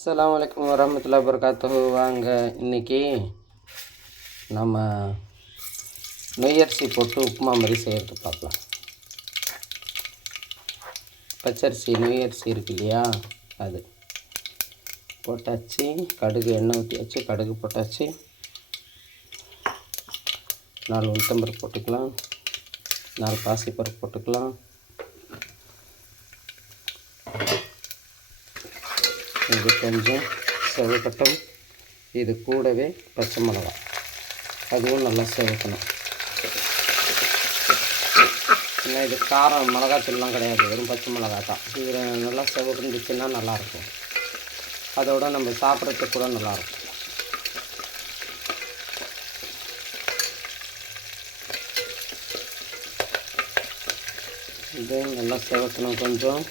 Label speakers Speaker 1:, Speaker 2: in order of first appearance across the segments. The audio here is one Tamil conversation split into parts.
Speaker 1: அஸ்லாம் வலைக்கம் வரமத்துல்லா வபரகாத்துஹு வாங்க இன்றைக்கி நம்ம நொய்யரிசி போட்டு உப்புமா மாதிரி செய்கிறது பார்க்கலாம். பச்சரிசி நொய்யரிசி இருக்கு இல்லையா? அது போட்டாச்சு. கடுகு எண்ணெய் ஊற்றியாச்சு கடுகு போட்டாச்சு. நாலு உளுத்தம்பருப்பு போட்டுக்கலாம். நாலு பாசிப்பருப்பு போட்டுக்கலாம். இது கொஞ்சம் செவக்கட்டும். இது கூடவே பச்சை மிளகா. அதுவும் நல்லா செவக்கணும். ஏன்னா இது காரம் மிளகாத்தூள்லாம் கிடையாது. வெறும் பச்சை மிளகா தான். இது நல்லா செவக்குந்துச்சுன்னா நல்லாயிருக்கும். அதோட நம்ம சாப்பிட்றதுக்கு கூட நல்லாயிருக்கும். இது நல்லா செவக்கணும் கொஞ்சம்.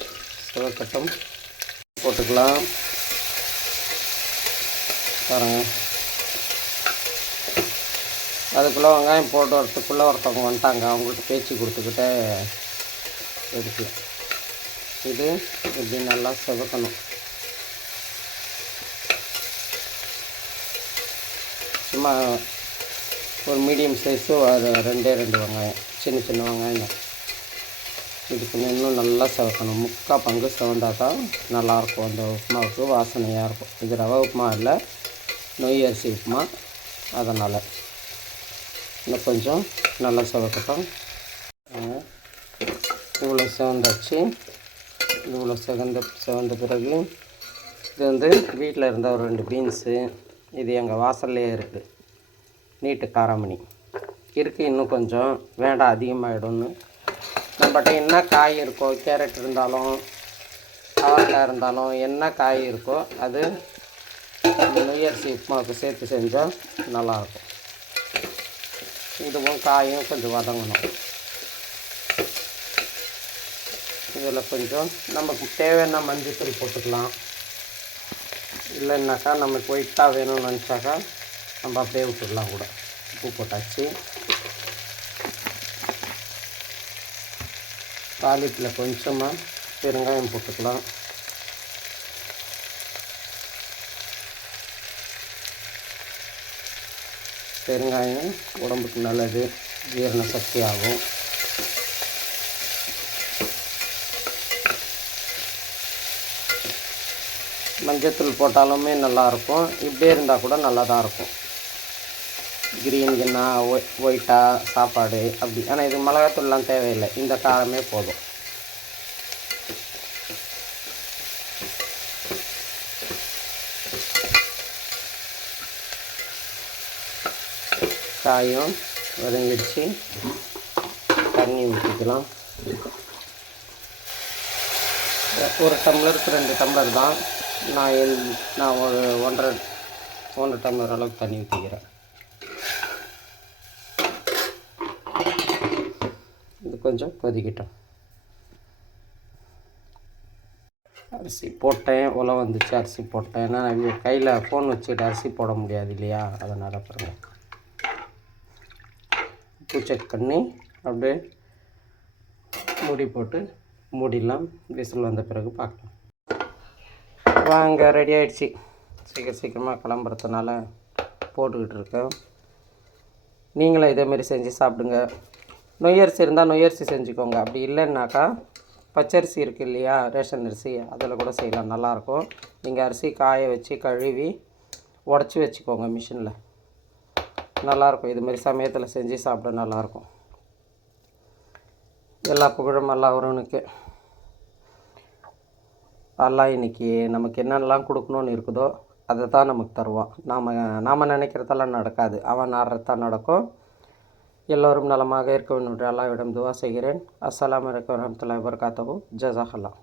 Speaker 1: செவக்கட்டும். போட்டுக்கலாம். பாருங்கள் அதுக்குள்ளே வெங்காயம் போட்டு வரத்துக்குள்ளே ஒருத்தவங்க வந்துட்டாங்க. அவங்கள்ட்ட பேச்சு கொடுத்துக்கிட்டே எடுக்கலாம் இது இப்படி நல்லா செவக்கணும். சும்மா ஒரு மீடியம் சைஸு அது ரெண்டே ரெண்டு வெங்காயம். சின்ன சின்ன வெங்காயம். இதுக்கு இன்னும் நல்லா செவக்கணும். முக்கால் பங்கு செவந்தால் தான் நல்லாயிருக்கும். அந்த உப்புமாவுக்கு வாசனையாக இருக்கும். இது ரவை உப்புமா இல்லை. நொய் அரிசி உப்புமா அதனால். இன்னும் கொஞ்சம் நல்லா செவக்கட்டும். இவ்வளோ செவந்தாச்சு. இவ்வளோ செவந்த செவந்த பிறகு இது வந்து வீட்டில் இருந்த ஒரு ரெண்டு பீன்ஸு இது எங்கள் வாசல்லையே இருக்குது நீட்டு காராமணி. இருக்குது இன்னும் கொஞ்சம். வேண்டாம் அதிகமாகிடும்னு நம்மகிட்ட என்ன காய் இருக்கோ கேரட் இருந்தாலும் அவரைக்காய் இருந்தாலும் என்ன காய் இருக்கோ அது இந்த நொய்யரிசி உப்புமாவுக்கு சேர்த்து செஞ்சால் நல்லாயிருக்கும். இதுவும் காயும் கொஞ்சம் வதங்கணும். இதில் கொஞ்சம் நமக்கு தேவையான மஞ்சத்தூள் போட்டுக்கலாம். இல்லைன்னாக்கா நமக்கு ஒயிட்டாக வேணும்னு நினச்சாக்கா நம்ம அப்படியே விட்டுடலாம் கூட. உப்பு போட்டாச்சு. தாளிப்பில் கொஞ்சமாக பெருங்காயம் போட்டுக்கலாம். பெருங்காயம் உடம்புக்கு நல்லது ஜீரண சக்தி ஆகும் மஞ்சத்தூள் போட்டாலுமே நல்லாயிருக்கும். இப்படியே இருந்தால் கூட நல்லா தான் இருக்கும். கிரீன் கின்னா ஒய் ஒயிட்டா சாப்பாடு அப்படி. ஆனால் இது மிளகாத்தூள்லாம் தேவையில்லை. இந்த காரமே போதும். காயும் வதங்கிடுச்சு. தண்ணி ஊற்றிக்கலாம் ஒரு டம்ளருக்கு ரெண்டு டம்ளர் தான். நான் எல் நான் ஒரு ஒன்றரை ஒன்றரை டம்ளர் அளவுக்கு தண்ணி ஊற்றிக்கிறேன் இது கொஞ்சம் கொதிக்கட்டும். அரிசி போட்டேன். உலை வந்துச்சு அரிசி போட்டேன். ஏன்னா கையில் ஃபோன் வச்சுக்கிட்டு அரிசி போட முடியாது இல்லையா? அதனால் பாருங்க. செக் பண்ணி அப்படியே மூடி போட்டு மூடிடலாம். விசில் வந்த பிறகு பார்க்கலாம். வாங்க ரெடி ஆகிடுச்சி சீக்கிரம் சீக்கிரமாக கிளம்புறதுனால போட்டுக்கிட்டு இருக்கேன் நீங்களும் இதேமாரி செஞ்சு சாப்பிடுங்க. நொய்யரிசி இருந்தால் நொய்யரிசி செஞ்சுக்கோங்க. அப்படி இல்லைன்னாக்கா பச்சரிசி இருக்குது இல்லையா ரேஷன் அரிசி அதில் கூட செய்யலாம். நல்லாயிருக்கும். நீங்கள் அரிசி காய வச்சு கழுவி உடச்சி வச்சுக்கோங்க மிஷினில். நல்லாயிருக்கும். இதுமாரி சமயத்தில் செஞ்சு சாப்பிட நல்லாயிருக்கும். எல்லா புகழும் அல்லா ஒருவனுக்கு. அல்லாஹ் இன்னைக்கு நமக்கு என்னென்னலாம் கொடுக்கணும்னு இருக்குதோ அதை தான் நமக்கு தருவான். நாம் நாம் நினைக்கிறதெல்லாம் நடக்காது. அவன் நாடுறது தான் நடக்கும். எல்லோரும் நலமாக இருக்க வேண்டும் என்று அல்லாவிடம் துவா செய்கிறேன். அஸ்லாம் அலைக்கும் வரமத்துல்லாஹி வபரகாத்துஹு. ஜசாஹல்லாம்